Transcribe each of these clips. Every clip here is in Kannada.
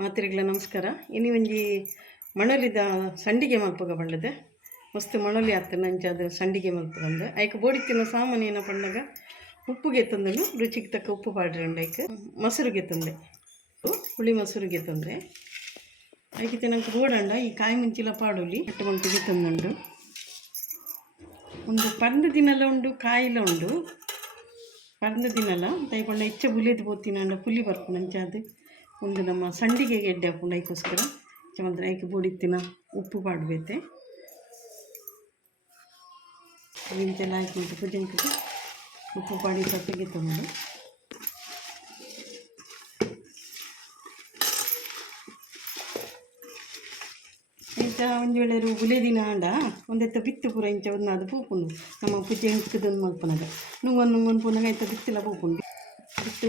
ಮಾತ್ರೆಗಳ ನಮಸ್ಕಾರ. ಇನ್ನು ಒಂಜಿ ಮಣಲಿದ ಸಂಡಿಗೆ ಮಲ್ಪಗ ಬಳ್ಳದೆ ಮಸ್ತ್ ಮಣಲಿ ಆತು ನಂಚ ಅದು ಸಂಡಿಗೆ ಮಲ್ಪಗಂದ ಐಕ್ ಬೋಡಿತ್ತಿನ ಸಾಮಾನು ಏನ ಪಂಡಗ ಉಪ್ಪುಗೆ ತಂದಳು ರುಚಿಗೆ ತಕ್ಕ ಉಪ್ಪು ಪಾಡ್ರಿ ಉಂಡು ಐಕ್ ಮೊಸರುಗೆ ತಂದೆ. ಹುಳಿ ಮೊಸರುಗೆ ತಂದೆ. ಐಕಿತೆ ತಿನ್ನಕ್ಕೆ ಬೋಡಂಡ ಈ ಕಾಯಿ ಮುಂಚಿಲ ಪಾಡುಲಿ ಅಟ್ಟು ಮಂಟಿಗೆ ತಂದುಂಡು. ಒಂದು ಪಂಡ ದಿನಲ ಉಂಡು, ಕಾಯಿಲ ಉಂಡು. ಪಂಡ ದಿನಲ ತೈ ಪಂಡ ಹೆಚ್ಚ ಬುಲಿದು ಬೋತಿನಂಡ ಪುಲಿ ಬರ್ಪು ಅಂಚಾದ್ ಒಂದು ನಮ್ಮ ಸಂಡಿಗೆ ಗೆಡ್ಡೆ ಹಾಕೊಂಡು ಐಕೋಸ್ಕರ ಚಮಂತ್ರ ಐಕೆ ಬೊಡಿತ್ತಿನ ಉಪ್ಪು ಪಾಡ್ಬೇತೆ. ಇಂತೆಲ್ಲ ಹಾಕಿ ಪುಜಂಕಕ್ಕೆ ಉಪ್ಪು ಪಾಡಿ ಸತ್ತಿಗೆ ತಗೊಂಡು. ಇಂಚ ಒಂದು ವೇಳೆ ಗುಲೆ ದಿನ ಆಂಡ ಒಂದೆತ್ತ ಬಿತ್ತು ಪೂರ ಇಂಚ ಒಂದು ಅದು ಪೂಪುಂಡು ನಮ್ಮ ಪೂಜೆ ಇಂಕದೊಂದು ಮಲ್ಪನಾಗ ನುಂಗೊಂದು ನುಂಗೊಂದು ಪೂನಾಗ ಐತ ಬಿತ್ತಿಲ್ಲ ಪೂಪುಂಡು ಬಿತ್ತು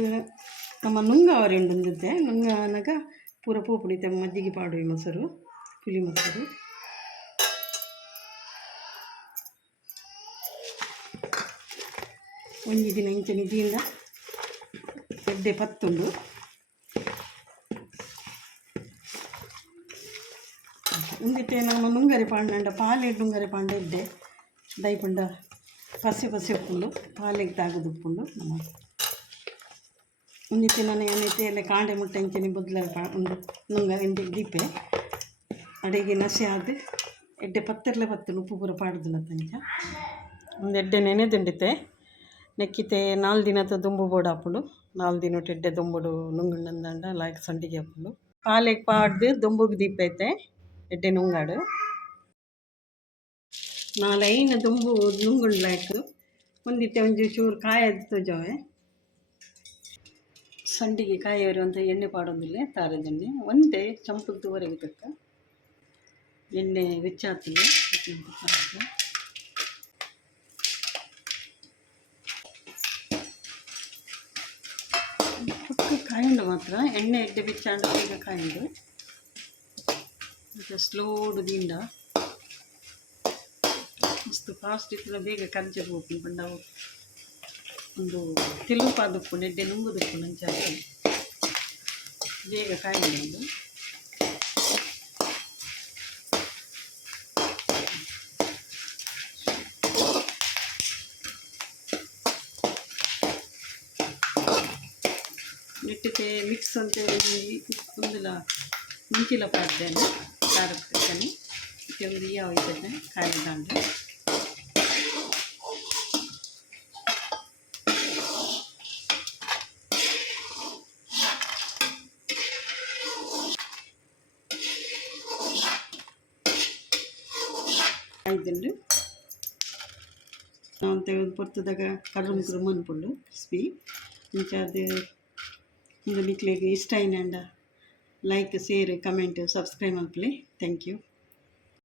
ನಮ್ಮ ನುಂಗ ಅವರೆಂಡು ಬಂದಿದ್ದೆ? ನುಂಗ ಅನ್ನಾಗ ಪೂರ ಪೂಪುಡಿತೆ ಮಜ್ಜಿಗೆ ಪಾಡು ಈ ಮೊಸರು, ಪುಲಿ ಮೊಸರು. ಒಂಜಿ ದಿನ ಇಂಚ ನಿಧಿಯಿಂದ ಎಡ್ಡೆ ಪತ್ತುಂಡು ಉಂದಿತ್ತೆ ನಮ್ಮ ನುಂಗರೆ ಪಾಂಡ ಪಾಲೆ ನುಂಗರೆ ಪಾಂಡ ಇದ್ದೆ ದೈಪಂಡ ಪಸೆ ಪಸೆ ಉಪ್ಪುಂಡು ಪಾಲೆಗೆ ತಾಗುದು ಉಪ್ಪುಂಡು. ನಮ್ಮ ಒಂದಿತ್ತೆ ನಾನು ಮಿತಿಯಲ್ಲಿ ಕಾಂಡೆ ಮುಟ್ಟೆ ಅಂಚಿನ ಬುದ್ಲ ಉಂಡು. ನುಂಗ ಎಂದಿಗೆ ದೀಪೆ ಅಡಿಗೆ ನಸೆ ಆದ ಎಡ್ಡೆ ಪತ್ತೆರ್ಲೆ ಪತ್ತುಂಡು ಉಪ್ಪು ಪೂರ ಪಾಡ್ದಿಲ್ಲ ತಂಚ ಒಂದು ಎಡ್ಡೆ ನೆನೆದುಂಡಿತೆ ನೆಕ್ಕಿತೆ ನಾಲ್ ದಿನದ ದುಂಬು ಬೋಡು ಹಾಪುಂಡು ನಾಲ್ ದಿನ ಎಡ್ಡೆ ದುಂಬುಡು ನುಂಗುಂಡಂದಂಡ ಲಾಯ್ಕ್ ಸಂಡಿಗೆ ಹಾಪುಂಡು ಪಾಲೆಗೆ ಪಾಡ್ದು ದುಂಬುಗೆ ದೀಪ ಐತೆ. ಎಡ್ಡೆ ನುಂಗಾಡು. ನಾಲೈನ ದುಂಬು ನುಂಗುಂಡ್ ಲಾಯ್ಕು. ಒಂದಿತ್ತೆ ಒಂಜಿ ಚೂರು ಕಾಯದು ತೋಜವೆ. ಸಂಡಿಗೆ ಕಾಯೋರು ಅಂತ ಎಣ್ಣೆ ಪಾಡೋದಿಲ್ಲ ತಾರದೆಣ್ಣೆ ಒಂದೇ ಚಂಪುದವರೆಗೆ ತಕ್ಕ ಎಣ್ಣೆ ವೆಚ್ಚ ಆಗ್ತಿಲ್ಲ ಕಾಯಿಂಡು ಮಾತ್ರ, ಎಣ್ಣೆ ಎಡ್ಡೆ ಬಿಚ್ಚಾಂಡು ಬೇಗ ಕಾಯಿಂಡು. ಮತ್ತು ಸ್ಲೋಡು ದಿಂಡ ಮಸ್ತ್ ಫಾಸ್ಟ್ ಇತ್ತು ಬೇಗ ಕರ್ಜೆ ಹೋಗಿ ಬಂಡ ಒಂದು ತಿಳುಪಾದಪ್ಪು ಎಡ್ಡೆ ನುಂಗುದಪ್ಪು ನಂಚಾಕಿ ಬೇಗ ಕಾಯಿಂಡು ಒಂದು ನೆಟ್ಟಿತೆ ಮಿಕ್ಸ್ ಅಂತೇಳಿ ಒಂದಿಲ್ಲ ಮುಂಚಿಲ ಪಾಡ್ದೇನೆ ಖಾರಕ್ಕನೆ ಮತ್ತೆ ಒಂದು ಯಾವ ಇದ್ದೇನೆ ಕಾಯಿ ದಾಂಡ ಐದುಂಡು ನಾವು ತೆಗೆದು ಪೊರ್ತದಾಗ ಕರ್ರಮ್ ಕುರುಮ್ ಅನ್ಪುಂಡು ಕ್ರಿಸ್ಪಿ ಇಂಚ ಅದು ಇಂದು ಮಿಕ್ಲೆಗ್ ಇಷ್ಟ ಆಯ್ನಂಡ like share comment subscribe ಮಲ್ಪಲೆ thank you